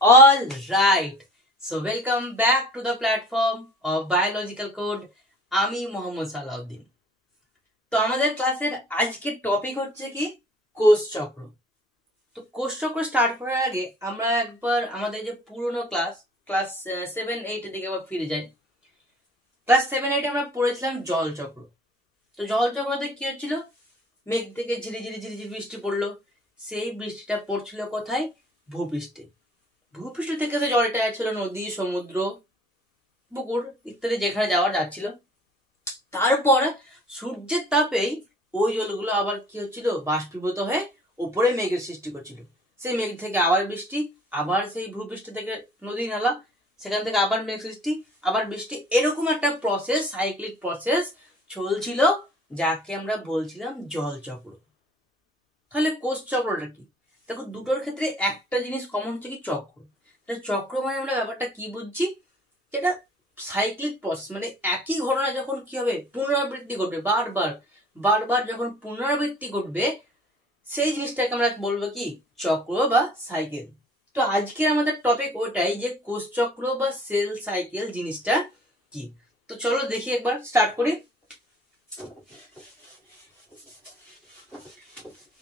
All right. So welcome back to the platform of Biological Code. আমি মোহাম্মদ সালাউদ্দিন। তো আমাদের ক্লাসের আজকের টপিক হচ্ছে কি কোষ চক্র। তো কোষ চক্র স্টার্ট করার আগে আমরা একবার আমাদের যে পুরনো ক্লাস 7-8 এর দিকে আবার ফিরে যাই। ক্লাস 7-8 আমরা পড়েছিলাম জল চক্র। তো জল চক্রতে কি হচ্ছিল, মেঘ থেকে ঝিরিঝিরি বৃষ্টি পড়লো। সেই বৃষ্টিটা পড়ছিল কোথায়? ভূপৃষ্ঠে। ভূপৃষ্ঠ থেকে যে জলটা ছিল নদী, সমুদ্র, পুকুর ইত্যাদি যেখানে যাওয়ার যাচ্ছিল। তারপর সূর্যের তাপেই ওই জলগুলো আবার কি হচ্ছিল, বাষ্পীভূত হয়ে উপরে মেঘের সৃষ্টি করছিল। সেই মেঘ থেকে আবার বৃষ্টি, আবার সেই ভূপৃষ্ঠ থেকে নদী নালা, সেখান থেকে আবার মেঘ সৃষ্টি, আবার বৃষ্টি, এরকম একটা প্রসেস, সাইক্লিক প্রসেস চলছিল, যাকে আমরা বলছিলাম জল চক্র। তাহলে কোষ চক্রটা কি? দেখো, দুটোর ক্ষেত্রে একটা জিনিস কমন হচ্ছে কি চক্র। চক্র মানে আমরা ব্যাপারটা কি বুঝছি, যেটা সাইক্লিক প্রসেস, মানে একই ঘটনা যখন কি হবে পুনরাবৃত্তি ঘটবে, বারবার যখন পুনরাবৃত্তি ঘটবে, সেই জিনিসটাকে আমরা বলবো কি চক্র বা সাইকেল। তো আজকে আমাদের টপিক ওটাই যে কোষ চক্র বা সেল সাইকেল জিনিসটা কি। তো চলো দেখি, একবার স্টার্ট করি।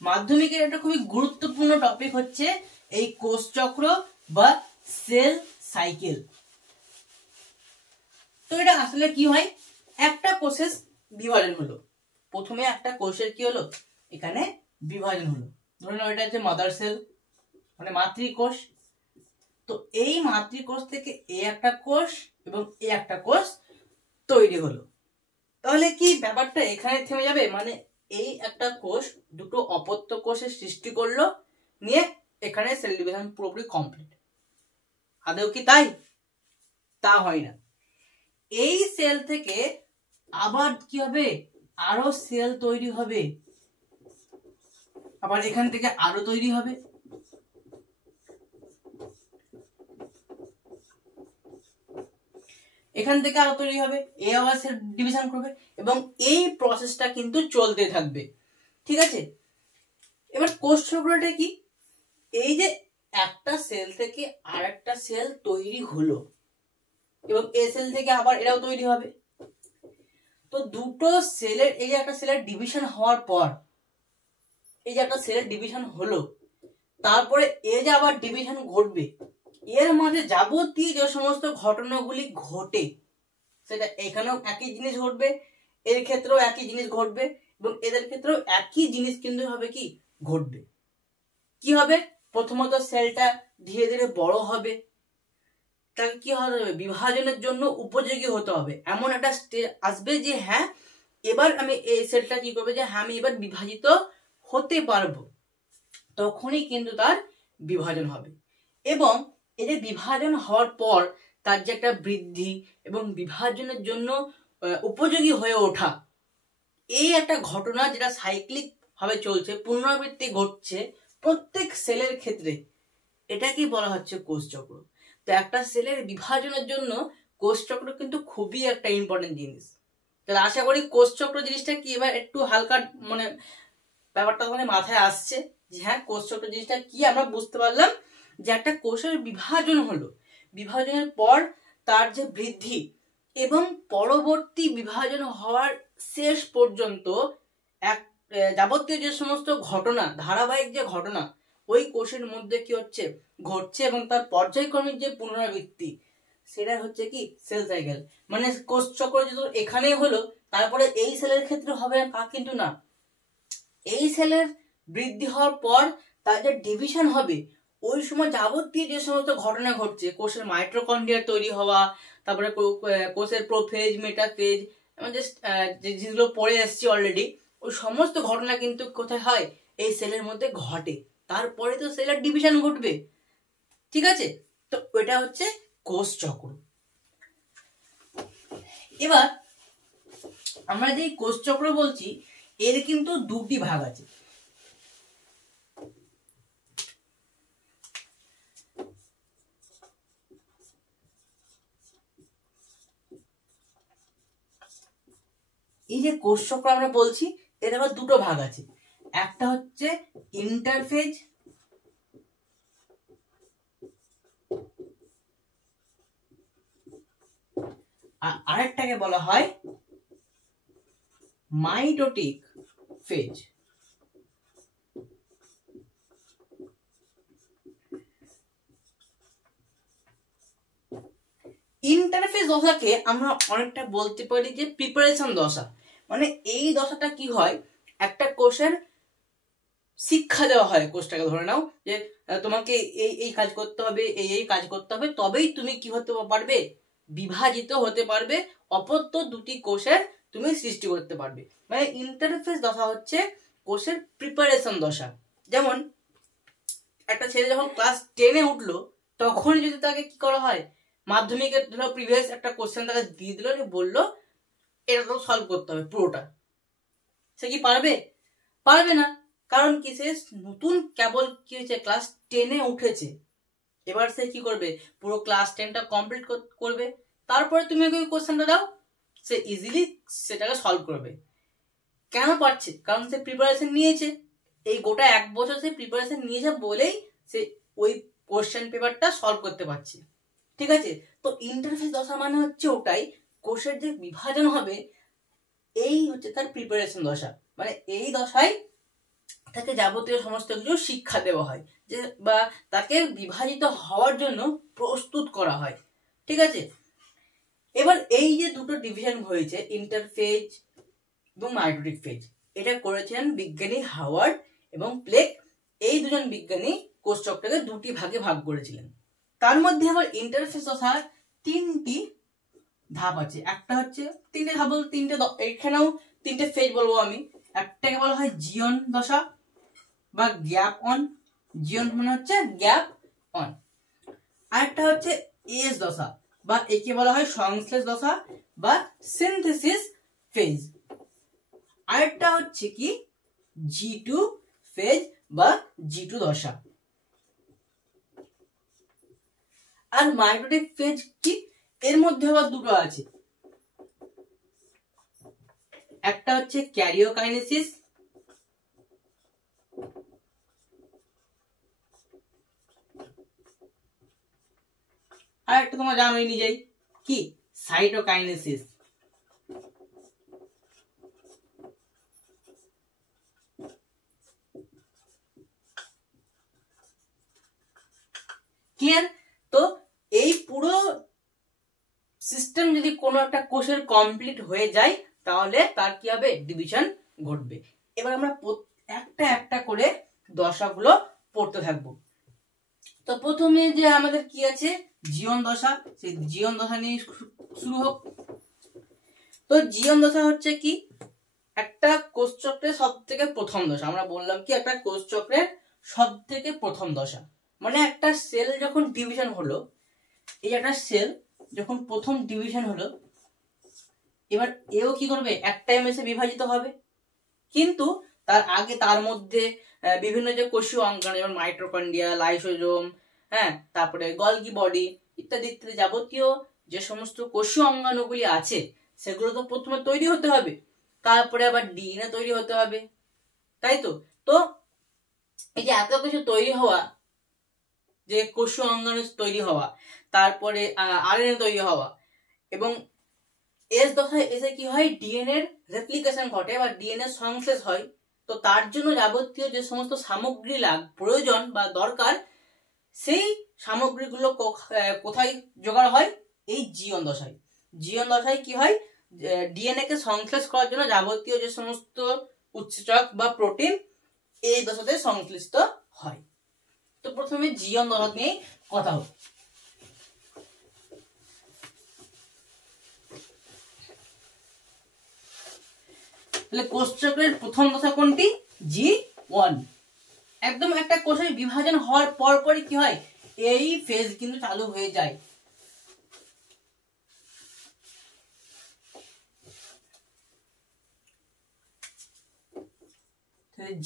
মাধ্যমিকের একটা খুবই গুরুত্বপূর্ণ টপিক হচ্ছে এই কোষ চক্র বা সেল সাইকেল। তো এটা আসলে কি হয়, একটা কোষের বিভাজন হলো। প্রথমে একটা কোষের কি হলো, এখানে বিভাজন হলো। ধরে নাও এটা হচ্ছে মাদার সেল, মানে মাতৃকোষ। তো এই মাতৃকোষ থেকে এই একটা কোষ এবং এই একটা কোষ তৈরি হলো। তাহলে কি ব্যাপারটা এখানে থেমে যাবে? মানে এই একটা কোষ দুটো অপত্য কোষের সৃষ্টি করলো, নিয়ে এখানে সেল ডিভিশন পুরোপুরি কমপ্লিট। আদৌ কি তাই? তা হয় না। এই সেল থেকে আবার কি হবে, আরো সেল তৈরি হবে, আবার এখান থেকে আরো তৈরি হবে, এখান থেকে আরো তৈরি হবে, এ আবার সেল ডিভিশন করবে, এবং এই প্রসেসটা কিন্তু চলতে থাকবে। ঠিক আছে, এবার কোষ চক্রটা কি? এই যে একটা সেল থেকে আর একটা সেল তৈরি হলো, এবং এই সেল থেকে আবার এরাও তৈরি হবে। তো দুটো সেলের, এই যে একটা সেলের ডিভিশন হওয়ার পর, এই যে একটা সেলের ডিভিশন হলো, তারপরে এই যে আবার ডিভিশন ঘটবে, এর মাঝে যাবতীয় যে সমস্ত ঘটনাগুলি ঘটে, সেটা এখানেও একই জিনিস ঘটবে, এর ক্ষেত্রেও একই জিনিস ঘটবে, এবং এদের ক্ষেত্রেও একই জিনিস কিন্তু হবে কি ঘটবে। কি হবে? প্রথমত সেলটা ধীরে ধীরে বড় হবে, তাকে কি হতে হবে, বিভাজনের জন্য উপযোগী হতে হবে। এমন একটা স্টেজ আসবে যে হ্যাঁ, এবার আমি এই সেলটা কি করবে, যে হ্যাঁ আমি এবার বিভাজিত হতে পারবো, তখনই কিন্তু তার বিভাজন হবে। এবং এই যে বিভাজন হওয়ার পর তার যে একটা বৃদ্ধি এবং বিভাজনের জন্য উপযোগী হয়ে ওঠা, এই একটা ঘটনা যেটা সাইক্লিক ভাবে চলছে, পুনরাবৃত্তি ঘটছে প্রত্যেক সেলের ক্ষেত্রে, এটা কি বলা হচ্ছে কোষ চক্র। তো একটা সেলের বিভাজনের জন্য কোষ চক্র কিন্তু খুবই একটা ইম্পর্টেন্ট জিনিস। তাহলে আশা করি কোষ চক্র জিনিসটা কি এবার একটু হালকা, মানে ব্যাপারটা মানে মাথায় আসছে যে হ্যাঁ কোষ চক্র জিনিসটা কি আমরা বুঝতে পারলাম, যে একটা কোষের বিভাজন হলো, বিভাজনের পর তার যে বৃদ্ধি এবং পরবর্তী বিভাজন হওয়ার শেষ পর্যন্ত এক যাবতীয় যে সমস্ত ঘটনা, ধারাবাহিক যে ঘটনা ওই কোষের মধ্যে কি হচ্ছে ঘটছে, এবং তার পর্যায়ক্রমিক যে পুনরাবৃত্তি, সেটা হচ্ছে কি সেল সাইকেল। মানে কোষ চক্র যদি এখানেই হলো, তারপরে এই সেলের ক্ষেত্রে হবে না তা কিন্তু না। এই সেলের বৃদ্ধি হওয়ার পর তার যে ডিভিশন হবে, ওই সময় যাবতীয় যে সমস্ত ঘটনা ঘটছে, কোষের মাইটোকন্ড্রিয়া তৈরি হওয়া, তারপরে কোষের প্রোফেজ, মেটাফেজ, যে জিনিসগুলো পড়ে এসছি অলরেডি, ওই সমস্ত ঘটনা কিন্তু কোথায় হয়, এই সেলের মধ্যে ঘটে। তারপরে তো সেলের ডিভিশন ঘটবে। ঠিক আছে, তো ওইটা হচ্ছে কোষ চক্র। এবার আমরা যে কোষ চক্র বলছি, এর কিন্তু দুটি ভাগ আছে। এই যে কোষ চক্র আমরা বলছি, এর আবার দুটো ভাগ আছে। একটা হচ্ছে ইন্টারফেজ আর আরেকটাকে বলা হয় মাইটোটিক ফেজ। ইন্টারফেজ দশাকে আমরা অনেকটা বলতে পারি যে প্রিপারেশন দশা। মানে এই দশাটা কি হয়, একটা কোষের শিক্ষা দেওয়া হয়। কোষটাকে ধরে নাও যে তোমাকে এই এই কাজ করতে হবে, এই এই কাজ করতে হবে, তবেই তুমি কি হতে পারবে, বিভাজিত হতে পারবে, অপত্য দুটি কোষের তুমি সৃষ্টি করতে পারবে। মানে ইন্টারফেজ দশা হচ্ছে কোষের প্রিপারেশন দশা। যেমন একটা ছেলে যখন ক্লাস 10-এ উঠলো, তখন যদি তাকে কি করা হয়, মাধ্যমিকের ধরো প্রিভিয়াস একটা কোশ্চেন তাকে দিয়ে দিল, বললো এটা তো সলভ করতে হবে পুরোটা, সে কি পারবে? পারবে না। কারণ কি, সে নতুন কেবল কি হয়েছে, ক্লাস 10-এ উঠেছে। এবার সে কি করবে, পুরো ক্লাস 10টা কমপ্লিট করবে, তারপরে তুমি ওকে কোশ্চেনটা দাও, সে ইজিলি সেটাকে সলভ করবে। কেন পারছে? কারণ সে প্রিপারেশন নিয়েছে। এই গোটা 1 বছর সে প্রিপারেশন নিয়েছে বলেই সে ওই কোশ্চেন পেপারটা সলভ করতে পারছে। ঠিক আছে? তো ইন্টারফেস দশা মানে হচ্ছে ওটাই, কোষের যে বিভাজন হবে এই হচ্ছে তার প্রিপারেশন দশা। মানে এই দশায় তাকে যাবতীয় সমস্ত কিছু শিক্ষা দেওয়া হয়, যে বা তাকে বিভাজিত হওয়ার জন্য প্রস্তুত করা হয়। ঠিক আছে? এবার এই যে দুটো ডিভিশন হয়েছে, ইন্টারফেজ এবং মাইটোটিক ফেজ, এটা করেছেন বিজ্ঞানী হাওয়ার্ড এবং প্লেক। এই দুজন বিজ্ঞানী কোষচক্রকে দুটি ভাগে ভাগ করেছিলেন। তার মধ্যে আবার ইন্টারফেস দশার 3টি ধাপ আছে। একটা হচ্ছে 3টে ধাপ বলতে 3টে, এখানেও 3টে ফেজ বলবো আমি। একটাকে বলা হয় জিয়ন দশা বা গ্যাপ অন, জিয়ন মানে হচ্ছে গ্যাপ অন। আরেকটা হচ্ছে এস দশা বা একে বলা হয় সংশ্লেষ দশা বা সিনথেসিস ফেজ। আরেকটা হচ্ছে কি G2 ফেজ বা G2 দশা। আর মাইটোটিক ফেজ কি, এর মধ্যে আবার দুটো আছে। একটা হচ্ছে ক্যারিওকাইনেসিস, আর একটা তোমরা জানোই নিজেই কি, সাইটোকাইনেসিস। ক্লিয়ার? তো এই পুরো সিস্টেম যদি কোনো একটা কোষের কমপ্লিট হয়ে যায়, তাহলে তার কি হবে, ডিভিশন ঘটবে। এবার আমরা একটা একটা করে দশাগুলো পড়তে থাকবো। তো প্রথমে যে আমাদের কি আছে, জীবন দশা, সেই জীবন দশা নিয়ে শুরু হোক। তো জীবন দশা হচ্ছে কি, একটা কোষ চক্রের সব থেকে প্রথম দশা। আমরা বললাম কি, একটা কোষ চক্রের সব থেকে প্রথম দশা। মানে একটা সেল যখন ডিভিশন হলো, এই একটা সেল যখন প্রথম ডিভিশন হলো, এবার এও কি করবে, এক টাইম এসে বিভাজিত হবে। কিন্তু তার আগে তার মধ্যে বিভিন্ন যে কোষীয় অঙ্গাণু, যেমন মাইটোকন্ড্রিয়া, লাইসোজোম, হ্যাঁ, তারপরে গলগি বডি ইত্যাদি ইত্যাদি যাবতীয় যে সমস্ত কোষীয় অঙ্গাণুগুলি আছে, সেগুলো তো প্রথমে তৈরি হতে হবে, তারপরে আবার ডিএনএ তৈরি হতে হবে, তাই তো? তো এই যে এত কিছু তৈরি হওয়া, যে কোষীয় অঙ্গাণু তৈরি হওয়া, তারপরে আরএনএ তৈরি হওয়া, এবং এস দশায় এসে কি হয়, ডিএনএ রেপ্লিকেশন ঘটে বা ডিএনএ সংশ্লেষ হয়। তো তার জন্য যাবতীয় যে সমস্ত সামগ্রী প্রয়োজন বা দরকার, সেই সামগ্রীগুলো কোথায় জোগাড় হয়, এই জীবন দশায়। জীবন দশায় কি হয়, ডিএনএ কে সংশ্লেষ করার জন্য যাবতীয় যে সমস্ত উৎসেচক বা প্রোটিন এই দশাতে সংশ্লিষ্ট হয়। তো প্রথমে জীবন দশা নিয়ে কথা হোক। তাহলে কোষ চক্রের প্রথম দশা কোনটি, G1। একদম একটা কোষের বিভাজন হওয়ার পরপরই কি হয়, এই ফেজ কিন্তু চালু হয়ে যায়।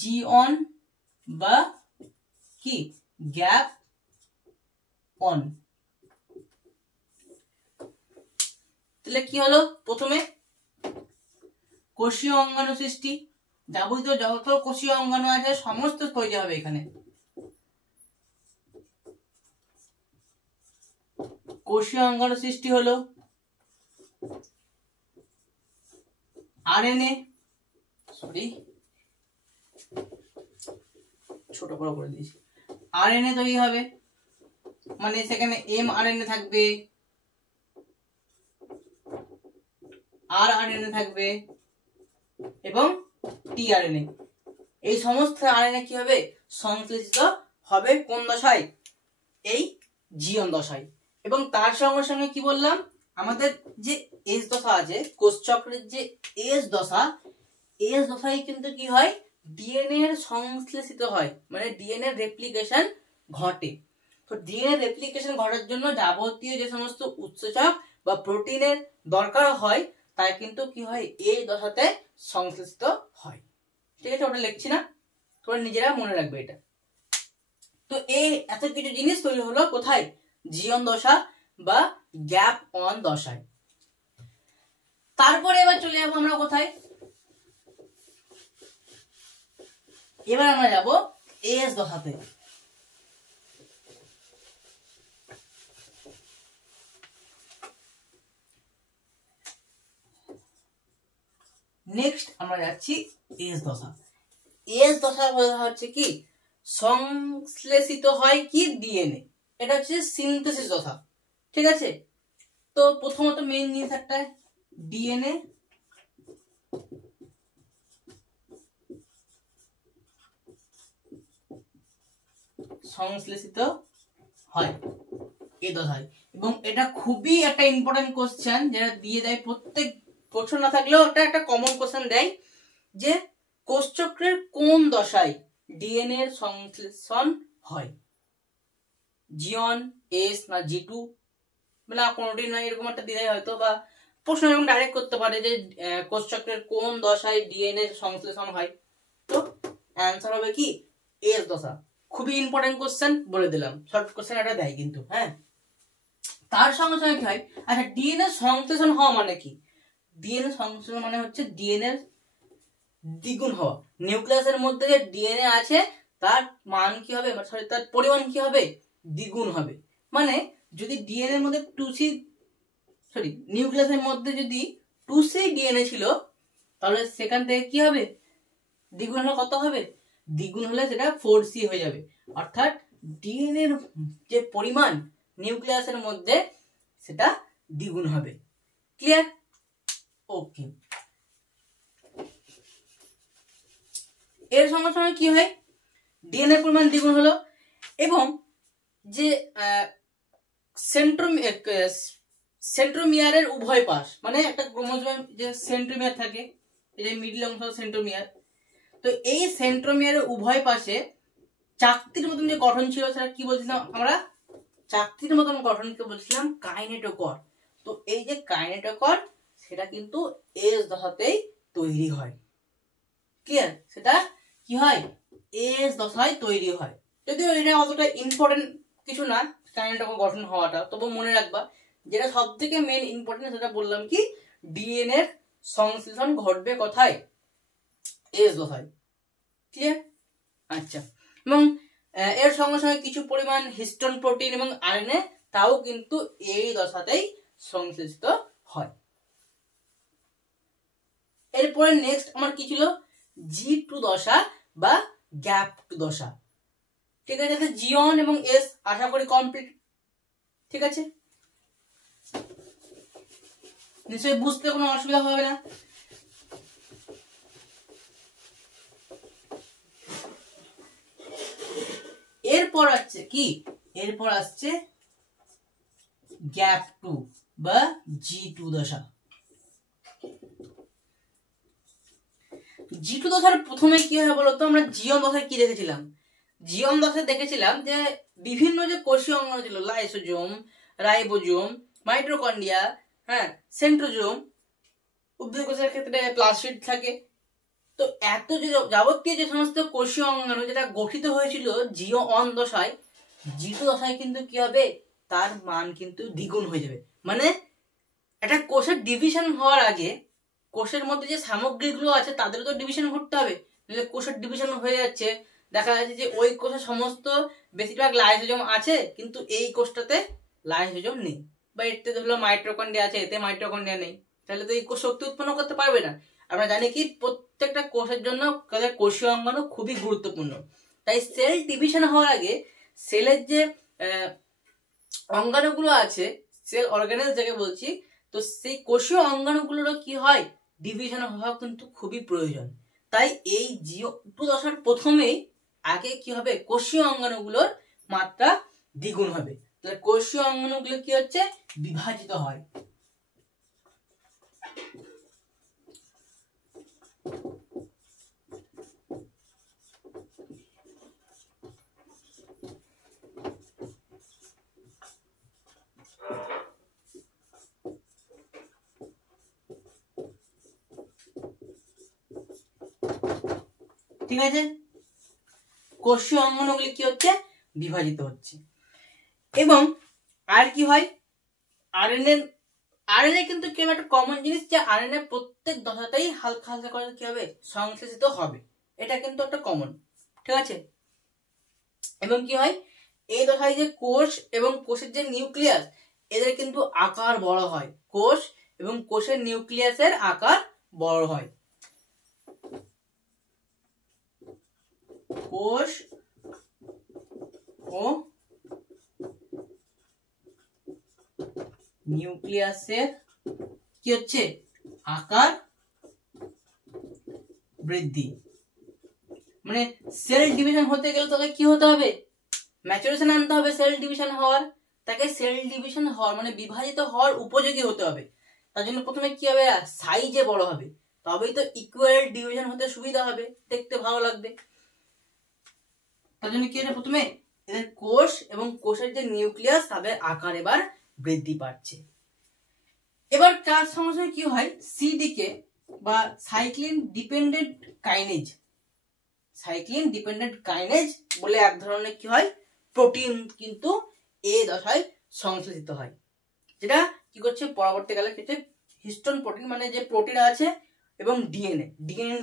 G1 বা কি গ্যাপ অন। তাহলে কি হলো, প্রথমে কোষীয় অঙ্গাণু সৃষ্টি, যাবতীয় যত কোষীয় অঙ্গাণু আছে সমস্ত তৈরি হবে এখানে। কোষীয় অঙ্গাণু সৃষ্টি হলো, আরএনএ, সরি ছোট বড় করে দিয়েছি, আরএনএ তৈরি হবে, মানে সেখানে mRNA থাকবে, rRNA থাকবে এবং tRNA। এই সমস্ত আরএনএ কি হবে, সংশ্লেষিত হবে কোন দশায়, এই জিওন দশায়। এবং তার সঙ্গে সঙ্গে কি বললাম, আমাদের যে এস দশা আছে, কোষ চক্রের যে এস দশা, এস দশায় কিন্তু কি হয়, ডিএনএ এর সংশ্লেষিত হয়, মানে ডিএনএ রেপ্লিকেশন ঘটে। তো ডিএনএ রেপ্লিকেশন ঘটার জন্য যাবতীয় যে সমস্ত উৎসেচক বা প্রোটিনের দরকার হয়, তাই কিন্তু কি হয়, এই দশাতে সংশ্লেষিত হয়। ঠিক আছে, ওটা লিখছি না, তোমরা নিজেরা মনে রাখবে এটা। তো এই এত কিছু জিনিস তৈরি হলো কোথায়, জিওন দশা বা গ্যাপ অন দশায়। তারপরে এবার চলে যাবো আমরা কোথায়, এবার আমরা যাব এস দশাতে। নেক্সট আমরা যাচ্ছি এস দশা। এস দশা হচ্ছে কি, সংশ্লেষিত হয় কি ডিএনএ, এটা হচ্ছে সিনথেসিস দশা। ঠিক আছে, তো প্রথমত মেইন জিনিস একটা, ডিএনএ সংশ্লেষিত হয় এই দশায়। এবং এটা খুবই একটা ইম্পর্টেন্ট কোশ্চেন, যেটা দিয়ে দেয় প্রত্যেক প্রশ্ন না থাকলেও একটা কমন কোশ্চেন দেয়, যে কোষচক্রের কোন দশায় ডিএনএ এর সংশ্লেষণ হয়, জিওন, এস না জি2, মানে কোনটি না, এরকম একটা দিয়ে দেয় হয়তো, বা প্রশ্ন এরকম ডাইরেক্ট করতে পারে যে কোষচক্রের কোন দশায় ডিএনএ এর সংশ্লেষণ হয়। তো অ্যান্সার হবে কি, এস দশা। খুবই ইম্পর্টেন্ট কোশ্চেন, বলে দিলাম, শর্ট কোশ্চেন এটা দেয় কিন্তু। হ্যাঁ, তার সঙ্গে সঙ্গে কি হয়, আচ্ছা ডিএনএ সংশ্লেষণ হওয়া মানে কি, ডিএনএ সংশ্লেষণ মানে হচ্ছে ডিএনএ দ্বিগুণ হওয়া। নিউক্লিয়াসের মধ্যে যে ডিএনএ আছে তার মান কি হবে, সরি তার পরিমাণ কি হবে, দ্বিগুণ হবে। মানে যদি ডিএনএ এর মধ্যে নিউক্লিয়াসের মধ্যে যদি 2C ডিএনএ ছিল, তাহলে সেখান থেকে কি হবে, দ্বিগুণ হলে কত হবে, দ্বিগুণ হলে সেটা 4C হয়ে যাবে। অর্থাৎ ডিএনএ এর যে পরিমাণ নিউক্লিয়াসের মধ্যে সেটা দ্বিগুণ হবে। ক্লিয়ার? ওকে। এর সঙ্গে সঙ্গে কি হয়, ডিএনএ পরিমাণ দ্বিগুণ হলো, এবং যে সেন্ট্রোমিয়ারের উভয় পাশ, মানে একটা ক্রোমোজোম যে সেন্ট্রোমিয়ার থাকে, এই যে মিডল অংশ সেন্ট্রোমিয়ার, তো এই সেন্ট্রোমিয়ারের উভয় পাশে চাকতির মতন যে গঠন ছিল, সেটা কি বলছিলাম আমরা, চাকতির মতন গঠনকে বলছিলাম কাইনেটোকর। তো এই যে কাইনেটোকর, সেটা কিন্তু এস দশাতেই তৈরি হয়। ক্লিয়ার? সেটা কি হয়, এস দশায় তৈরি হয়। যদিও এটা অতটা ইম্পর্টেন্ট কিছু না কাইনেটোকর গঠন হওয়াটা, তবু মনে রাখবা যেটা সব থেকে মেন ইম্পর্টেন্ট, সেটা বললাম কি, ডিএনএ এর সংশ্লেষণ ঘটবে কোথায়, এস দশায়। ক্লিয়ার? আচ্ছা, এবং এর সঙ্গে সঙ্গে কিছু পরিমাণ হিস্টোন প্রোটিন এবং আরএনএ, তাও কিন্তু এই দশাতেই সংশ্লেষিত হয়। এরপরে নেক্সট আমার কি ছিল, জি2 দশা বা গ্যাপ 2 দশা। ঠিক আছে, জিওন এবং এস আশা করি কমপ্লিট। ঠিক আছে, নিশ্চয়ই বুঝতে কোনো অসুবিধা হবে না। এরপর আসছে কি, এরপর আসছে গ্যাপ 2 বা জি2 দশা। জি2 দশার প্রথমে কি হয় বলতো, আমরা জিওন দশায় কি দেখেছিলাম, জিওন দশায় দেখেছিলাম যে বিভিন্ন যে কোষীয় অঙ্গ ছিল, লাইসোজোম, রাইবোজোম, মাইটোকন্ড্রিয়া, হ্যাঁ, সেন্ট্রোজোম, উদ্ভিদ কোষের ক্ষেত্রে প্লাস্টিড থাকে। তো এত যে যাবতীয় যে সমস্ত কোষীয় অঙ্গাণু যেটা গঠিত হয়েছিল জিওন দশায়, জি2 দশায় কিন্তু কি হবে, তার মান কিন্তু দ্বিগুণ হয়ে যাবে। মানে একটা কোষের ডিভিশন হওয়ার আগে কোষের মধ্যে যে সামগ্রীগুলো আছে তাদেরও তো ডিভিশন ঘটতে হবে, নাহলে কোষের ডিভিশন হয়ে যাচ্ছে, দেখা যাচ্ছে যে ওই কোষে সমস্ত বেশিরভাগ লাইসোজোম আছে কিন্তু এই কোষটাতে লাইসোজোম নেই, বা এতে ধরো মাইটোকন্ড্রিয়া আছে এতে মাইটোকন্ড্রিয়া নেই, তাহলে তো এই কোষ শক্তি উৎপন্ন করতে পারবে না। আমরা জানি কি প্রত্যেকটা কোষের জন্য কোষীয় অঙ্গাণু খুবই গুরুত্বপূর্ণ। তাই সেল ডিভিশন হওয়ার আগে সেলের যে অঙ্গাণুগুলো আছে, সেল অর্গানেল যাকে বলছি, তো সেই কোষীয় অঙ্গাণুগুলোরও কি হয়, ডিভিশন হওয়া কিন্তু খুবই প্রয়োজন। তাই এই G2 দশার প্রথমেই আগে কি হবে, কোষীয় অঙ্গাণুগুলোর মাত্রা দ্বিগুণ হবে। তাহলে কোষীয় অঙ্গাণুগুলো কি হচ্ছে, বিভাজিত হয়। ঠিক আছে, কোষীয় অঙ্গাণুগুলি কি হচ্ছে, বিভাজিত হচ্ছে। এবং আর কি হয়, আরএনএ কিন্তু কি একটা কমন জিনিস, যে আরএনএ প্রত্যেক দশাতেই হালকা হালকা করে কি হবে, সংশ্লেষিত হবে। এটা কিন্তু একটা কমন, ঠিক আছে। এবং কি হয়, এই দশায় যে কোষ এবং কোষের যে নিউক্লিয়াস, এদের কিন্তু আকার বড় হয়। কোষ এবং কোষের নিউক্লিয়াসের আকার বড় হয়। কোষ ও নিউক্লিয়াসের কি হচ্ছে, আকার বৃদ্ধি। মানে সেল ডিভিশন হতে গেলে তাকে কি হতে হবে, ম্যাচুরেশন আনতে হবে। সেল ডিভিশন হওয়ার, তাকে সেল ডিভিশন হওয়ার মানে বিভাজিত হওয়ার উপযোগী হতে হবে। তার জন্য প্রথমে কি হবে, সাইজে বড় হবে, তবেই তো ইকুয়াল ডিভিশন হতে সুবিধা হবে, দেখতে ভালো লাগবে। তার জন্য কি হচ্ছে, প্রথমে এদের কোষ এবং কোষের যে নিউক্লিয়াস তাদের আকার এবার বৃদ্ধি পাচ্ছে। এবার তার সঙ্গে সঙ্গে কি হয়, সিডিকে বা cyclin dependent kinase, cyclin dependent kinase বলে এক ধরনের কি হয়, প্রোটিন কিন্তু এই দশায় সংশ্লেষিত হয়। যেটা কি করছে, পরবর্তীকালে কিছু হিস্টোন প্রোটিন, মানে যে প্রোটিন আছে এবং ডিএনএ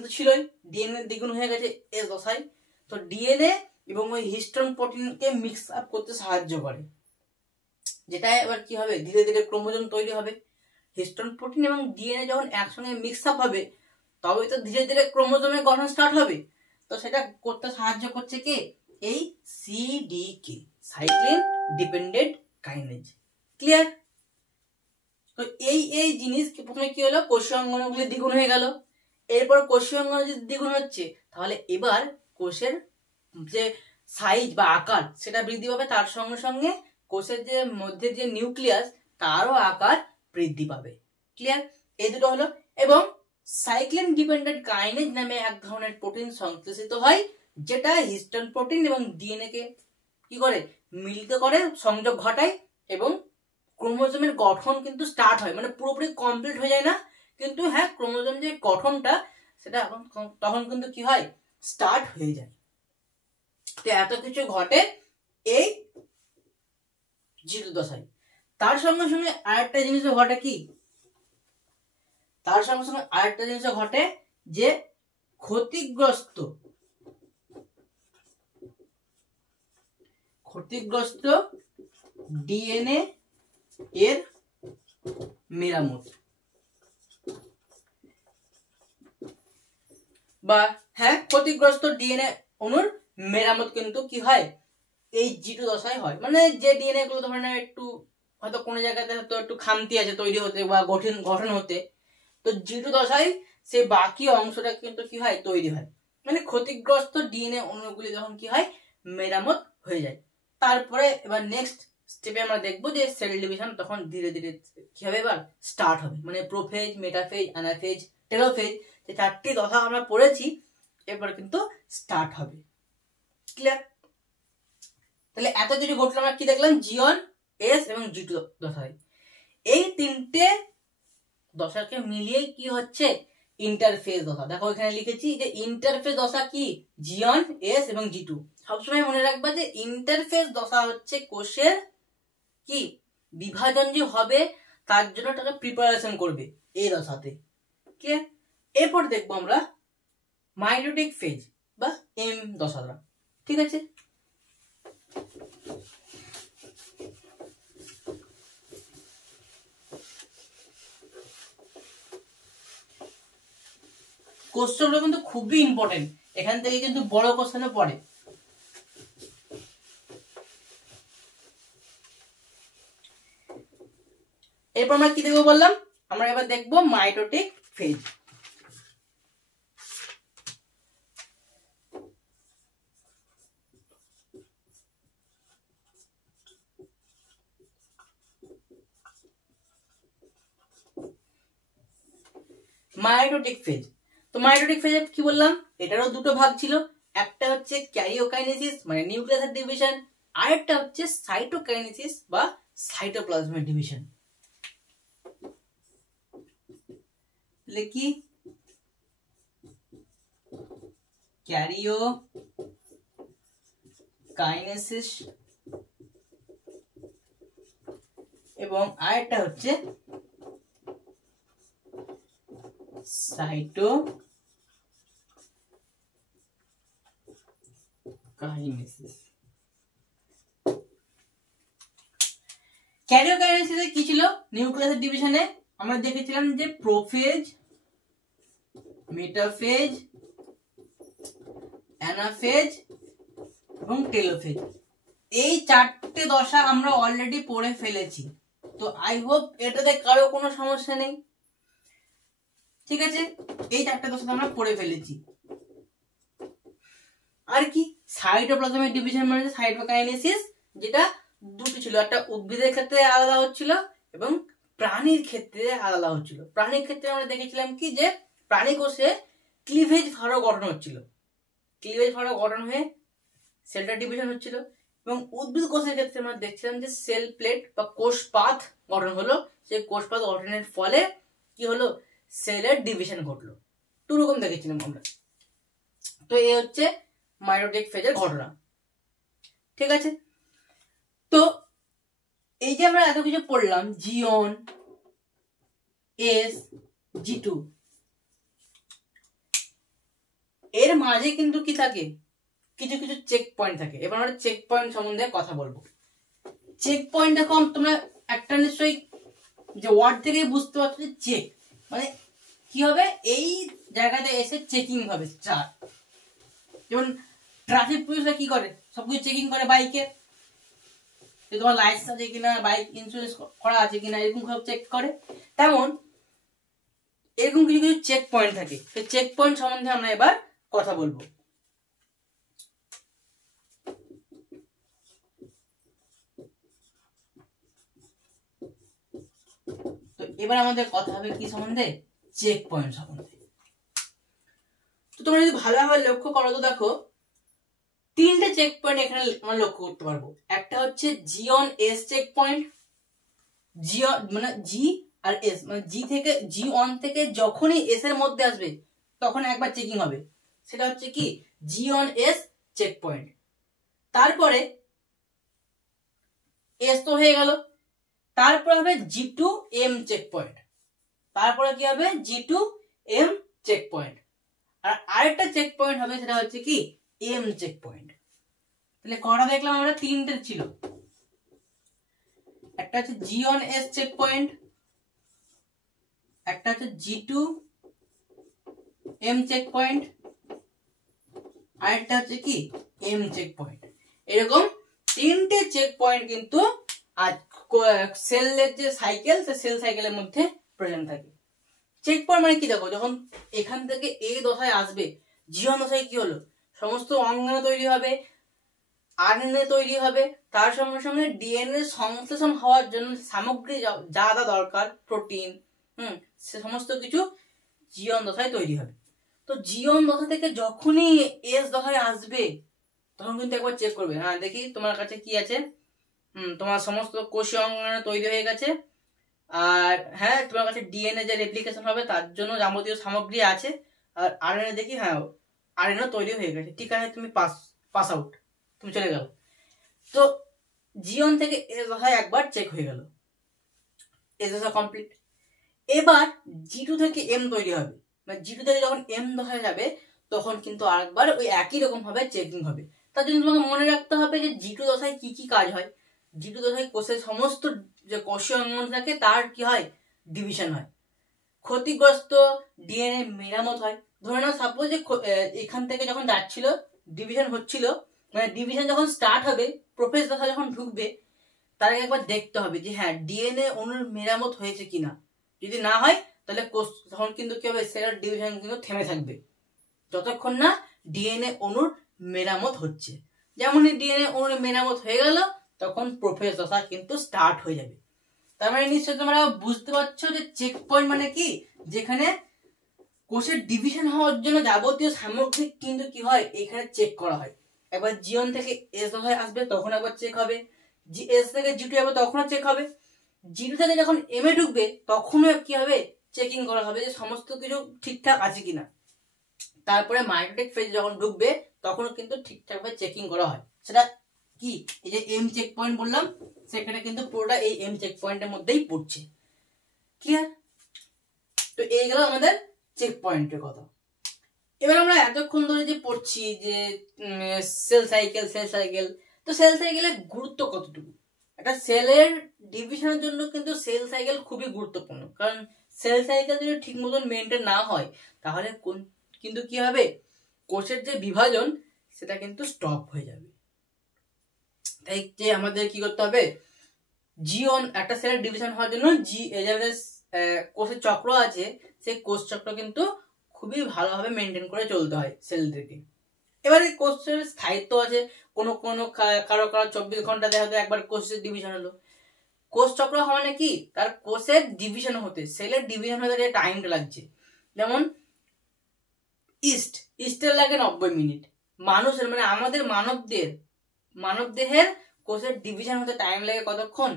তো ছিলই, ডিএনএ দ্বিগুণ হয়ে গেছে এই দশায়। তো ডিএনএ এবং ওই হিস্টোন প্রোটিনকে মিক্স আপ করতে সাহায্য করে, যেটা এবার কি হবে, ধীরে ধীরে ক্রোমোজোম তৈরি হবে। হিস্টোন প্রোটিন এবং ডিএনএ যখন একসঙ্গে মিক্স আপ হবে, তবে তো ধীরে ধীরে ক্রোমোজোমের গঠন স্টার্ট হবে। তো সেটা করতে সাহায্য করছে কে, এই সিডিকে, সাইক্লিন ডিপেন্ডেন্ট কাইনেজ। ক্লিয়ার? তো এই জিনিস প্রথমে কি হলো, কোষীয় অঙ্গাণুগুলি দ্বিগুণ হয়ে গেল। এরপর কোষীয় অঙ্গাণু যদি দ্বিগুণ হচ্ছে, তাহলে এবার কোষের যে সাইজ বা আকার সেটা বৃদ্ধি পাবে। তার সঙ্গে সঙ্গে কোষের যে মধ্যে যে নিউক্লিয়াস তারও আকার বৃদ্ধি পাবে। ক্লিয়ার? এই দুটো হলো। এবং সাইক্লিন ডিপেন্ডেন্ট কাইনেজ নামে এক ধরনের প্রোটিন সংশ্লেষিত হয়, যেটা হিস্টোন প্রোটিন এবং ডিএনএ কে কি করে, মিলিত করে, সংযোগ ঘটায় এবং ক্রোমোজোমের গঠন কিন্তু স্টার্ট হয়। মানে পুরোপুরি কমপ্লিট হয়ে যায় না, কিন্তু হ্যাঁ ক্রোমোজোম যে গঠনটা সেটা তখন কিন্তু কি হয়, স্টার্ট হয়ে যায়। তো এত কিছু ঘটে এই G2 দশায়। তার সঙ্গে সঙ্গে আরেকটা জিনিস ঘটে কি, তার সঙ্গে সঙ্গে আরেকটা জিনিস ঘটে, যে ক্ষতিগ্রস্ত ডিএনএ এর মেরামত, বা হ্যাঁ ক্ষতিগ্রস্ত ডিএনএ অণুর মেরামত কিন্তু কি হয়, এই G2 দশায় হয়। মানে যে ডিএনএ গুলো ধরে না একটু হয়তো কোনো জায়গাতে হয়তো একটু খামতি আছে তৈরি হতে বা গঠন হতে, তো G2 দশায় সেই বাকি অংশটা কিন্তু কি হয়, তৈরি হয়। মানে ক্ষতিগ্রস্ত ডিএনএ অণুগুলি যখন কি হয়, মেরামত হয়ে যায়। তারপরে এবার নেক্সট স্টেপে আমরা দেখবো যে সেল ডিভিশন তখন ধীরে ধীরে কি হবে, এবার স্টার্ট হবে। মানে প্রোফেজ, মেটাফেজ, অ্যানাফেজ, টেলোফেজ, যে চারটি দশা আমরা পড়েছি, এরপর কিন্তু স্টার্ট হবে। ক্লিয়ার? তাহলে এত কিছু ঘটলো, আমরা কি দেখলাম, G1, S এবং G2 দশায়। এই তিনটে দশাকে মিলিয়ে কি হচ্ছে, ইন্টারফেজ দশা। দেখো এখানে লিখেছি যে ইন্টারফেজ দশা কি, G1, S এবং G2। সবসময় মনে রাখবা যে ইন্টারফেজ দশা হচ্ছে কোষের কি বিভাজন যে হবে তার জন্য তাকে প্রিপারেশন করবে এই দশাতে। ক্লিয়ার? এরপর দেখবো আমরা মাইটোটিক ফেজ বা M দশা। ঠিক আছে, কোশ্চেনগুলো কিন্তু খুবই ইম্পর্টেন্ট, এখান থেকে কিন্তু বড় কোশ্চেনও পড়ে। এরপর আমরা কি দেখবো বললাম, আমরা এবার দেখবো মাইটোটিক ফেজ। মাইটোটিক ফেজ, তো মাইটোটিক ফেজে কি বললাম, এটারও দুটো ভাগ ছিল, একটা হচ্ছে ক্যারিওকাইনেসিস মানে নিউক্লিয়াসের ডিভিশন, আর একটা হচ্ছে সাইটোকাইনেসিস বা সাইটোপ্লাজমের ডিভিশন। লিখি ক্যারিওকাইনেসিস এবং আরেকটা হচ্ছে সাইটোকাইনেসিস। ক্যারিওকাইনেসিসে কি ছিল, নিউক্লিয়াসের ডিভিশনে আমরা দেখেছিলাম যে প্রোফেজ, মেটাফেজ, অ্যানাফেজ এবং টেলোফেজ, এই চারটে দশা আমরা অলরেডি পড়ে ফেলেছি। তো আই হোপ এটাতে কারো কোনো সমস্যা নেই, ঠিক আছে, এই চারটে দশা আমরা পড়ে ফেলেছি। আর কি সাইটোপ্লাজমের ডিভিশন মানে সাইটোকাইনেসিস, যেটা দুটো ছিল, একটা উদ্ভিদের ক্ষেত্রে আলাদা হচ্ছিল এবং প্রাণীর ক্ষেত্রে আলাদা হচ্ছিল। প্রাণীর ক্ষেত্রে আমরা দেখেছিলাম কি যে প্রাণী কোষে ক্লিভেজ ফাড়ো গঠন হচ্ছিল, ক্লিভেজ ফাড়ো গঠন হয়ে সেলটা ডিভিশন হচ্ছিল, এবং উদ্ভিদ কোষের ক্ষেত্রে আমরা দেখছিলাম যে সেল প্লেট বা কোষপাত গঠন হলো, সেই কোষপাত গঠনের ফলে কি হলো, সেলের ডিভিশন ঘটলো। দু রকম দেখেছিলাম আমরা। তো এই হচ্ছে মাইটোটিক ফেজের ঘটনা, ঠিক আছে। তো এই যে আমরা এত কিছু পড়লাম, G1, S, G2, এর মাঝে কিন্তু কি থাকে, কিছু কিছু চেক পয়েন্ট থাকে। এবার আমরা চেক পয়েন্ট সম্বন্ধে কথা বলবো। চেক পয়েন্ট দেখো, তোমরা একটা নিশ্চয়ই যে ওয়ার্ড থেকে বুঝতে পারছো যে চেক মানে কি হবে, এই জায়গাতে এসে চেকিং হবে। যেমন ট্রাফিক পুলিশরা কি করে, সবকিছু চেকিং করে বাইকে, তোমার লাইসেন্স আছে কিনা, বাইক ইন্স্যুরেন্স করা আছে কিনা, এরকম সব চেক করে। তেমন এরকম কিছু কিছু চেক পয়েন্ট থাকে, সেই চেক পয়েন্ট সম্বন্ধে আমরা এবার কথা বলবো। তো এবার আমাদের কথা হবে কি সম্বন্ধে, চেক পয়েন্ট সম্বন্ধে। তো তোমরা যদি ভালোভাবে লক্ষ্য করো তো দেখো তিনটে চেক পয়েন্ট এখানে আমরা লক্ষ্য করতে পারবো। একটা হচ্ছে G1 S চেক পয়েন্ট, মানে জি আর এস, মানে G1 থেকে যখনই এস এর মধ্যে আসবে তখন একবার চেকিং হবে, সেটা হচ্ছে কি G1 S চেক পয়েন্ট। তারপরে এস তো হয়ে গেল, তারপরে হবে G2 M চেক পয়েন্ট, তারপরে কি হবে G2 M চেক পয়েন্ট, আর আরেকটা চেক পয়েন্ট হবে সেটা হচ্ছে কি M চেক পয়েন্ট। তাহলে কটা দেখলাম আমরা, তিনটে ছিল। একটা হচ্ছে G1 S চেক পয়েন্ট, একটা হচ্ছে G2 M চেক পয়েন্ট, আর একটা হচ্ছে কি M চেক পয়েন্ট। এরকম তিনটে চেক পয়েন্ট কিন্তু সেলের যে সাইকেল, সেল সাইকেলের মধ্যে প্রেজেন্ট থাকে। চেক পয়েন্ট মানে কি দেখো, যখন এখান থেকে এই দশায় আসবে, G1 দশায় কি হলো, সমস্ত অঙ্গাণু তৈরি হবে, আরএনএ তৈরি হবে, তার সঙ্গে সঙ্গে ডিএনএ সংশ্লেষণ হওয়ার জন্য সামগ্রী যা যা দরকার, প্রোটিন, সে সমস্ত কিছু G1 দশায় তৈরি হবে। তো G1 দশা থেকে যখনই এস দশায় আসবে তখন কিন্তু একবার চেক করবে, হ্যাঁ দেখি তোমার কাছে কি আছে, তোমার সমস্ত কোষীয় অঙ্গাণু তৈরি হয়ে গেছে, আর হ্যাঁ তোমার কাছে ডিএনএ যে রেপ্লিকেশন হবে তার জন্য যাবতীয় সামগ্রী আছে, আর আরএনএ দেখি হ্যাঁ আরএনএ তৈরি হয়ে গেছে, ঠিক আছে তুমি পাস আউট, তুমি চলে গেল। তো G1 থেকে এস দশায় একবার চেক হয়ে গেল, এস দশা কমপ্লিট। এবার G2 থেকে এম তৈরি হবে, মানে G2 থেকে যখন এম দশায় যাবে তখন কিন্তু আরেকবার ওই একই রকম ভাবে চেকিং হবে। তার জন্য তোমাকে মনে রাখতে হবে যে G2 দশায় কি কি কাজ হয়। G2 দশায় কোষের সমস্ত যে কোষীয় অঙ্গাণু থাকে তার কি হয়, ডিভিশন হয়। ক্ষতিগ্রস্ত ডিএনএ মেরামত হয়। ধরে নাও সাপোজ যে এখান থেকে যখন যাচ্ছিল ডিভিশন হচ্ছিল, মানে ডিভিশন যখন স্টার্ট হবে, প্রোফেজ দশা যখন ঢুকবে, তার আগে একবার দেখতে হবে যে হ্যাঁ ডিএনএ অণুর মেরামত হয়েছে কিনা। যদি না হয় তাহলে কোষ তখন কিন্তু কি হবে, সেলের ডিভিশন কিন্তু থেমে থাকবে যতক্ষণ না ডিএনএ অণুর মেরামত হচ্ছে। যেমনই ডিএনএ অণুর মেরামত হয়ে গেল তখন প্রোফেজ দশা কিন্তু স্টার্ট হয়ে যাবে। তার মানে নিশ্চয়ই তোমরা বুঝতে পারছো যে চেক পয়েন্ট মানে কি, যেখানে কোষের ডিভিশন হওয়ার জন্য যাবতীয় সামগ্রিক কিন্তু কি হয় এখানে চেক করা হয়। একবার জি1 থেকে এস দশায় আসবে তখন একবার চেক হবে, এস থেকে জি2 যাবে তখনও চেক হবে, জি2 থেকে যখন এম এ ঢুকবে তখনও কি হবে, চেকিং করা হবে যে সমস্ত কিছু ঠিকঠাক আছে কিনা। তারপরে মাইটোটিক ফেজ যখন ঢুকবে তখনও কিন্তু ঠিকঠাক ভাবে চেকিং করা হয়। সেটা কি, এই যে এম চেক পয়েন্ট বললাম সেখানে কিন্তু পুরোটা এই এম চেক পয়েন্টের মধ্যেই পড়ছে। ক্লিয়ার? তো এই গেল আমাদের চেক পয়েন্টের কথা। এবার আমরা এতক্ষণ ধরে যে পড়ছি যে সেল সাইকেল, তো সেল সাইকেলের গুরুত্ব কতটুকু? একটা সেলের ডিভিশনের জন্য কিন্তু সেল সাইকেল খুবই গুরুত্বপূর্ণ, কারণ সেল সাইকেল যদি ঠিক মতন মেনটেন না হয় তাহলে কিন্তু কি হবে, কোষের যে বিভাজন সেটা কিন্তু স্টপ হয়ে যাবে। তাই যে আমাদের কি করতে হবে, জি1 একটা সেলের ডিভিশন হওয়ার জন্য কোষের চক্র আছে, সেই কোষ চক্র কিন্তু খুবই ভালোভাবে মেনটেন করে চলতে হয় সেলদেরকে। এবারে কোষের স্থায়িত্ব আছে, কোনো কারো 24 ঘন্টা দেখা যায় একবার কোষের ডিভিশন হলো। কোষ চক্র হওয়া মানে কি, তার কোষের ডিভিশন হতে, সেলের ডিভিশন হতে যে টাইমটা লাগছে, যেমন ইস্টের লাগে 90 মিনিট, মানুষের মানে আমাদের মানব দেহের কোষের ডিভিশন হতে টাইম লাগে কতক্ষণ,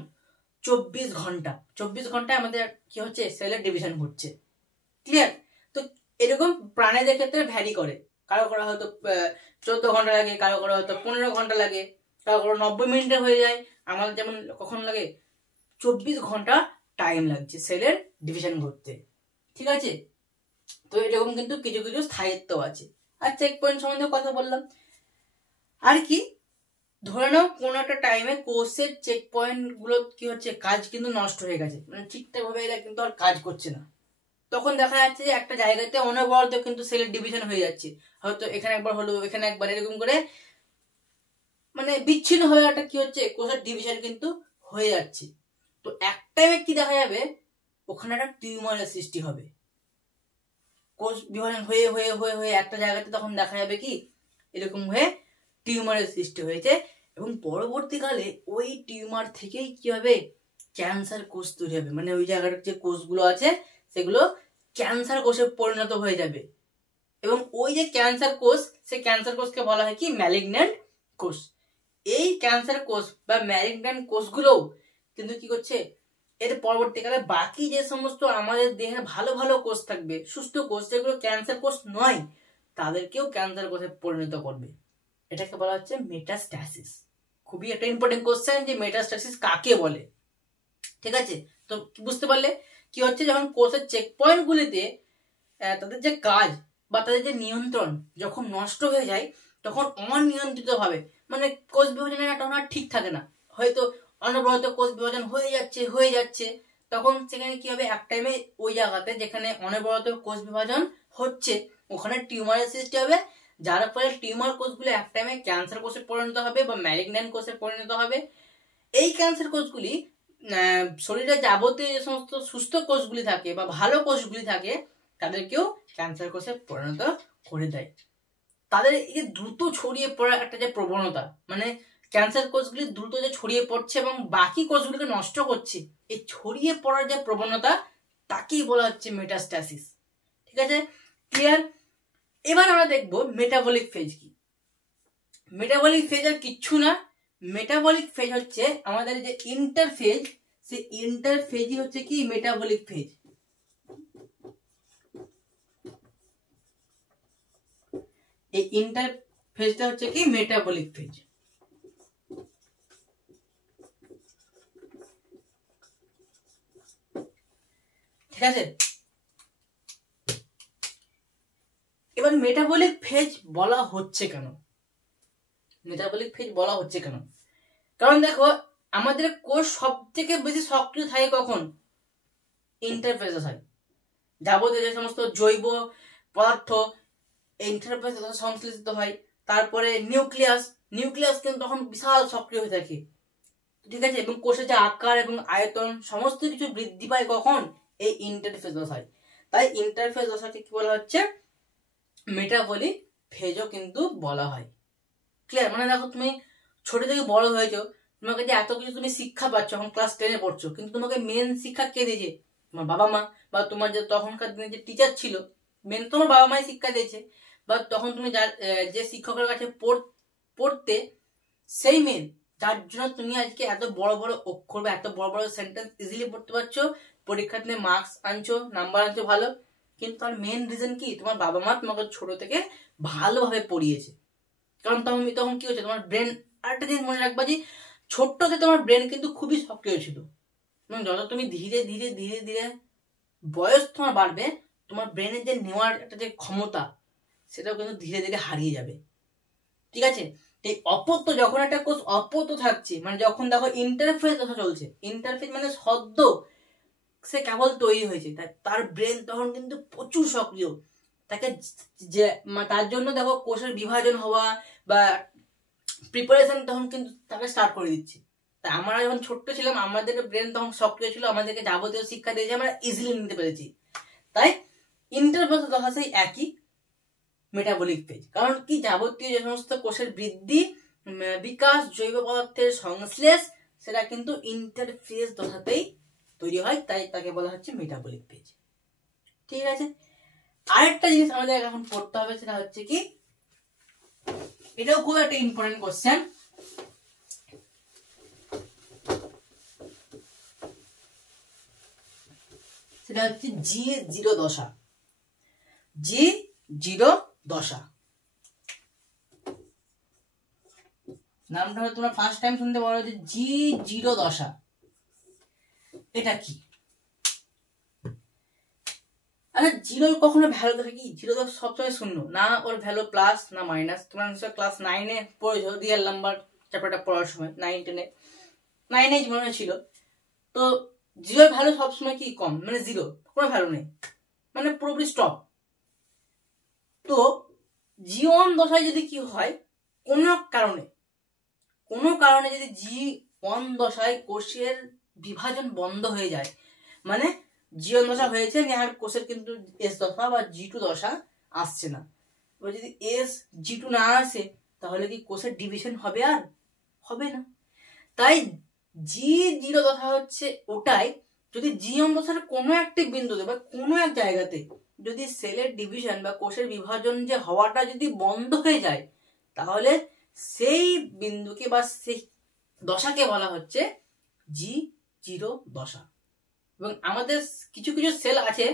24 ঘন্টা। 24 ঘন্টায় আমাদের কি হচ্ছে, সেলের ডিভিশন হচ্ছে। ক্লিয়ার? তো এরকম প্রাণীদের ক্ষেত্রে ভ্যারি করে, কারো হয়তো 14 ঘন্টা লাগে, কারো হয়তো 15 ঘন্টা লাগে, কারো 90 মিনিটে হয়ে যায়। আমাদের যেমন কখন লাগে, 24 ঘন্টা টাইম লাগছে সেলের ডিভিশন ঘটতে। ঠিক আছে? তো এরকম কিন্তু কিছু কিছু স্থায়িত্ব আছে। আর চেক পয়েন্ট সম্বন্ধে কথা বললাম। আর কি, ধরে নাও কোন একটা টাইমে কোষের চেক পয়েন্ট গুলো কি হচ্ছে, কাজ কিন্তু নষ্ট হয়ে গেছে, মানে ঠিকঠাক ভাবে এরা কিন্তু আর কাজ করছে না। তখন দেখা যাচ্ছে যে একটা জায়গাতে অনবরত কিন্তু সেলের ডিভিশন হয়ে যাচ্ছে, হয়তো এখানে একবার হলো, এখানে একবার, এরকম করে মানে বিচ্ছিন্ন হয়ে একটা কি হচ্ছে, কোষের ডিভিশন কিন্তু হয়ে যাচ্ছে। তো এক টাইমে কি দেখা যাবে, ওখানে একটা টিউমারের সৃষ্টি হবে। কোষ বিভাজন হয়ে হয়ে হয়ে হয়ে একটা জায়গাতে তখন দেখা যাবে কি এরকম হয়ে টিউমারের সৃষ্টি হয়েছে, এবং পরবর্তীকালে ওই টিউমার থেকেই কি হবে, ক্যান্সার কোষ তৈরি হবে। মানে ওই জায়গাটার যে কোষগুলো আছে সেগুলো ক্যান্সার কোষে পরিণত হয়ে যাবে। এবং ওই যে ক্যান্সার কোষ, সেই ক্যান্সার কোষকে বলা হয় কি, ম্যালিগন্যান্ট কোষ। এই ক্যান্সার কোষ বা ম্যালিগন্যান্ট কোষগুলো কিন্তু কি করছে, এর পরবর্তীকালে বাকি যে সমস্ত আমাদের দেহের ভালো ভালো কোষ থাকবে, সুস্থ কোষ যেগুলো ক্যান্সার কোষ নয়, তাদেরকেও ক্যান্সার কোষে পরিণত করবে। এটাকে বলা হচ্ছে মেটাস্ট্যাসিস। খুবই একটা ইম্পর্টেন্ট কোশ্চেন যে মেটাস্ট্যাসিস কাকে বলে। ঠিক আছে? তো বুঝতে পারলে কি হচ্ছে, যখন কোষের চেক পয়েন্ট গুলিতে তাদের যে কাজ বা তাদের যে নিয়ন্ত্রণ যখন নষ্ট হয়ে যায়, তখন অনিয়ন্ত্রিত ভাবে, মানে কোষ বিভাজনের একটা ঠিক থাকে না, হয়তো অনবরত কোষ বিভাজন হয়ে যাচ্ছে, তখন সেখানে কি হবে, এক টাইমে ওই জায়গাতে যেখানে অনবরত কোষ বিভাজন হচ্ছে ওখানে টিউমারের সৃষ্টি হবে, যার ফলে টিউমার কোষগুলো এক টাইমে ক্যান্সার কোষে পরিণত হবে বা ম্যালিগন্যান্ট কোষে পরিণত হবে। এই ক্যান্সার কোষগুলি শরীরে যাবতীয় যে সমস্ত সুস্থ কোষগুলি থাকে বা ভালো কোষগুলি থাকে তাদেরকেও ক্যান্সার কোষে পরিণত করে দেয়। তাদের এই যে দ্রুত ছড়িয়ে পড়ার একটা যে প্রবণতা, মানে ক্যান্সার কোষগুলি দ্রুত যে ছড়িয়ে পড়ছে এবং বাকি কোষগুলিকে নষ্ট করছে, এই ছড়িয়ে পড়ার যে প্রবণতা তাকেই বলা হচ্ছে মেটাস্ট্যাসিস। ঠিক আছে? ক্লিয়ার? এবার আমরা দেখবো মেটাবলিক ফেজ কি। মেটাবলিক ফেজ আর কিচ্ছু না, মেটাবলিক ফেজ হচ্ছে আমাদের যে ইন্টারফেজ, সেই ইন্টারফেজই হচ্ছে কি মেটাবলিক ফেজ। এই ইন্টারফেজটা হচ্ছে কি মেটাবলিক ফেজ। ঠিক আছে? এবার মেটাবলিক ফেজ বলা হচ্ছে কেন, কারণ দেখো আমাদের কোষ সব থেকে বেশি সক্রিয় থাকে কখন, ইন্টারফেজে থাকে। যাবতীয় যে সমস্ত জৈব পদার্থ ইন্টারফেস সংশ্লেষিত হয়। তারপরে নিউক্লিয়াস কিন্তু তখন বিশাল সক্রিয় হয়ে থাকে, ঠিক আছে। এবং কোষের যে আকার এবং আয়তন সমস্ত কিছু বৃদ্ধি পায় কখন, এই ইন্টারফেস দশায়। তাই ইন্টারফেস দশাকে কি বলা হচ্ছে, মেটাবলিক ফেজও কিন্তু বলা হয়। ক্লিয়ার? মানে দেখো তুমি ছোট থেকে বড় হয়েছো, তোমাকে যে এত কিছু তুমি শিক্ষা পাচ্ছ, এখন ক্লাস 10-এ পড়ছো, কিন্তু তোমাকে মেন শিক্ষা কে দিয়েছে? তোমার বাবা মা, বা তোমার যে তখনকার দিনে যে টিচার ছিল, মেন তোমার বাবা মাই শিক্ষা দিয়েছে। বা তখন তুমি যে শিক্ষকের কাছে পড়তে, সেই মেন যার জন্য তুমি আজকে এত বড় বড় অক্ষর বা এত বড় বড় সেন্টেন্স ইজিলি পড়তে পারছো, পরীক্ষাতে মার্কস আনছো, নাম্বার আনছো ভালো। কিন্তু তার মেন রিজন কি? তোমার বাবা মা তোমাকে ছোট থেকে ভালোভাবে পড়িয়েছে। কারণ তখন কি হচ্ছে, তোমার ব্রেন, আরেকটা জিনিস মনে রাখবা যে ছোট্টতে তোমার ব্রেন কিন্তু খুবই সক্রিয় ছিল, এবং যত তুমি ধীরে ধীরে ধীরে ধীরে বয়স তোমার বাড়বে, তোমার ব্রেনের যে নেওয়ার একটা যে ক্ষমতা, সেটাও কিন্তু ধীরে ধীরে হারিয়ে যাবে, ঠিক আছে। এই অপত্য, যখন একটা কোষ অপত্য থাকছে, মানে যখন দেখো ইন্টারফেস কথা চলছে, ইন্টারফেস মানে সদ্য সে কেবল তৈরি হয়েছে, তার ব্রেন তখন কিন্তু প্রচুর সক্রিয়। তাকে যে তার জন্য দেখো কোষের বিভাজন হওয়া বা প্রিপারেশন তখন কিন্তু তাকে স্টার্ট করে দিচ্ছে। তাই আমরা যখন ছোট্ট ছিলাম, আমাদের ব্রেন তখন সক্রিয় ছিল, আমাদেরকে যাবতীয় শিক্ষা দিয়েছে, আমরা ইজিলি নিতে পেরেছি। তাই ইন্টারফেস দশা সেই একই, মেটাবলিক ফেজ। কারণ কি, যাবতীয় যে সমস্ত কোষের বৃদ্ধি, বিকাশ, জৈব পদার্থের সংশ্লেষ, সেটা কিন্তু ইন্টারফেস দশাতেই তৈরি হয়, তাই তাকে বলা হচ্ছে মেটাবলিক ফেজ, ঠিক আছে। আরেকটা জিনিস আমাদের এখন পড়তে হবে, সেটা হচ্ছে কি, এটাও খুব একটা ইম্পর্টেন্ট কোশ্চেন, সেটা হচ্ছে G0 দশা। G0 দশা নামটা হয়তো তোমরা ফার্স্ট টাইম শুনতে পারো, যে G0 দশা এটা কি? আচ্ছা, জিরো কখনো ভ্যালু থাকে কি? জিরো তো সবসময় শূন্য না, ওর ভ্যালু প্লাস না মাইনাস। তোমরা নিশ্চয় ক্লাস 9-এ পড়েছো, রিয়েল নাম্বার চ্যাপ্টারটা পড়ার সময়, 9-10-এ, 9-এ মনে ছিল। তো জিরোর ভ্যালু সবসময় কি কম, মানে জিরো, কোনো ভ্যালু নেই, মানে পুরোপুরি স্টপ। তো G1 দশায় যদি কি হয়, কোনো কারণে যদি G1 দশায় কোষের বিভাজন বন্ধ হয়ে যায়, মানে G1 দশা হয়েছে, আর কোষের কিন্তু S দশা বা G2 দশা আসছে না। এবার যদি G2 না আসে, তাহলে কি কোষের ডিভিশন হবে? আর হবে না। তাই G0 দশা হচ্ছে ওটাই, যদি G1 দশার কোনো একটি বিন্দুতে বা কোনো এক জায়গাতে যদি সেলের ডিভিশন বা কোষের বিভাজন যে হওয়াটা যদি বন্ধ হয়ে যায়, তাহলে সেই বিন্দুকে বা সেই দশাকে বলা হচ্ছে G0 দশা। এবং আমাদের কিছু কিছু সেল আছে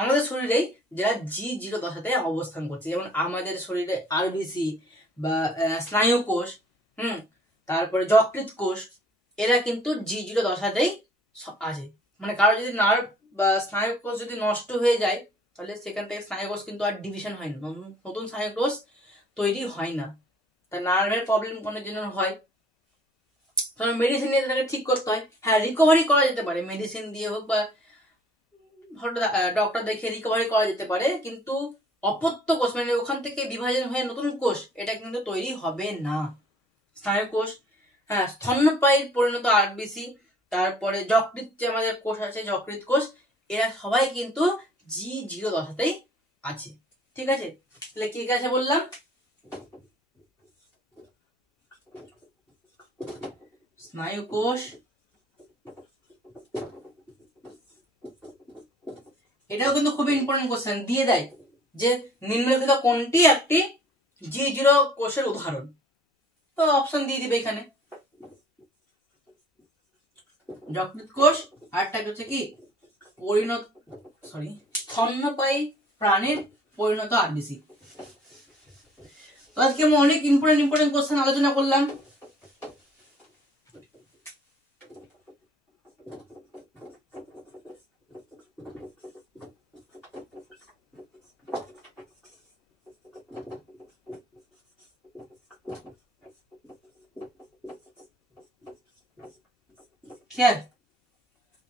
আমাদের শরীরেই, যারা G0 দশাতে অবস্থান করছে, যেমন আমাদের শরীরে আরবিসি বা স্নায়ু কোষ, তারপরে যকৃৎ কোষ, এরা কিন্তু G0 দশাতেই আছে। মানে কারো যদি নার্ভ বা স্নায়ু কোষ যদি নষ্ট হয়ে যায়, তাহলে সেখান থেকে স্নায়ু কোষ কিন্তু আর ডিভিশন হয় না, নতুন স্নায়ু কোষ তৈরি হয় না। তা নার্ভের প্রবলেম কোনো জন্য হয়, মেডিসিন নিয়ে তাকে ঠিক করতে হয়। হ্যাঁ, রিকভারি করা যেতে পারে, মেডিসিন দিয়ে হোক বা ডক্টর দেখে রিকভারি করা যেতে পারে, কিন্তু অপত্য কোষ মানে ওখান থেকে বিভাজন হয়ে নতুন কোষ, এটা কিন্তু তৈরি হবে না। স্নায়ু কোষ, হ্যাঁ, স্তন্যপায়ীর পরিণত আরবিসি, তারপরে যকৃৎ যে আমাদের কোষ আছে, যকৃৎ কোষ, এরা সবাই কিন্তু G0 দশাতেই আছে, ঠিক আছে। তাহলে কি আছে বললাম, স্নায়ু কোষ, এটাও কিন্তু খুবই ইম্পর্টেন্ট কোশ্চেন দিয়ে দেয়, যে নিম্নলিখিত কোনটি একটি G0 কোষের উদাহরণ। তো অপশন দিয়ে দিবে এখানে, যকৃৎ কোষ, আরটা হচ্ছে কি স্তন্যপায়ী প্রাণীর পরিণত আরবিসি। তো আজকে আমি অনেক ইম্পর্টেন্ট কোশ্চেন আলোচনা করলাম।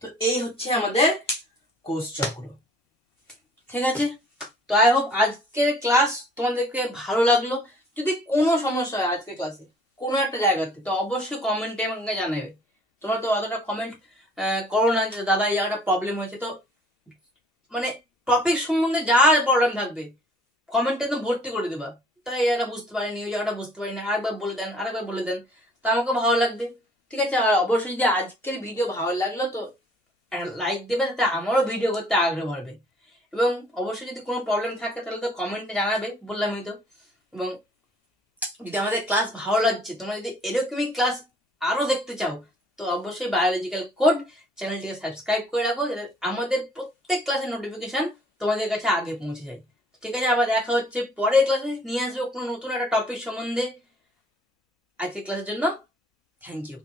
তো এই হচ্ছে আমাদের কোষ চক্র। ঠিক আছে, তো আই হোপ আজকের ক্লাস তোমাদেরকে ভালো লাগলো। যদি কোনো সমস্যা হয় আজকের ক্লাসে কোনো একটা জায়গাতে, তো অবশ্যই কমেন্টে আমাকে জানাবে। তোমরা তো অতটা কমেন্ট করো না যে দাদা এই জায়গাটা প্রবলেম হয়েছে, তো মানে টপিক সম্বন্ধে যা প্রবলেম থাকবে কমেন্টে একদম ভর্তি করে দেবা। তাই এই জায়গাটা বুঝতে পারিনি, ওই জায়গাটা বুঝতে পারিনি, আরেকবার বলে দেন, তা আমাকে ভালো লাগবে। ঠিক আছে, আর অবশ্যই যদি আজকের ভিডিও ভালো লাগলো তো লাইক দেবে, তাতে আমারও ভিডিও করতে আগ্রহ বাড়বে। এবং অবশ্যই যদি কোনো প্রবলেম থাকে তাহলে তো কমেন্টে জানাবে, বললামই তো। এবং যদি আমাদের ক্লাস ভালো লাগছে, তোমরা যদি এরকমই ক্লাস আরো দেখতে চাও, তো অবশ্যই বায়োলজিক্যাল কোড চ্যানেলটিকে সাবস্ক্রাইব করে রাখো, যাতে আমাদের প্রত্যেক ক্লাসের নোটিফিকেশন তোমাদের কাছে আগে পৌঁছে যায়। ঠিক আছে, আবার দেখা হচ্ছে পরের ক্লাসে, নিয়ে আসবো কোনো নতুন একটা টপিক সম্বন্ধে। আজকের ক্লাসের জন্য থ্যাংক ইউ।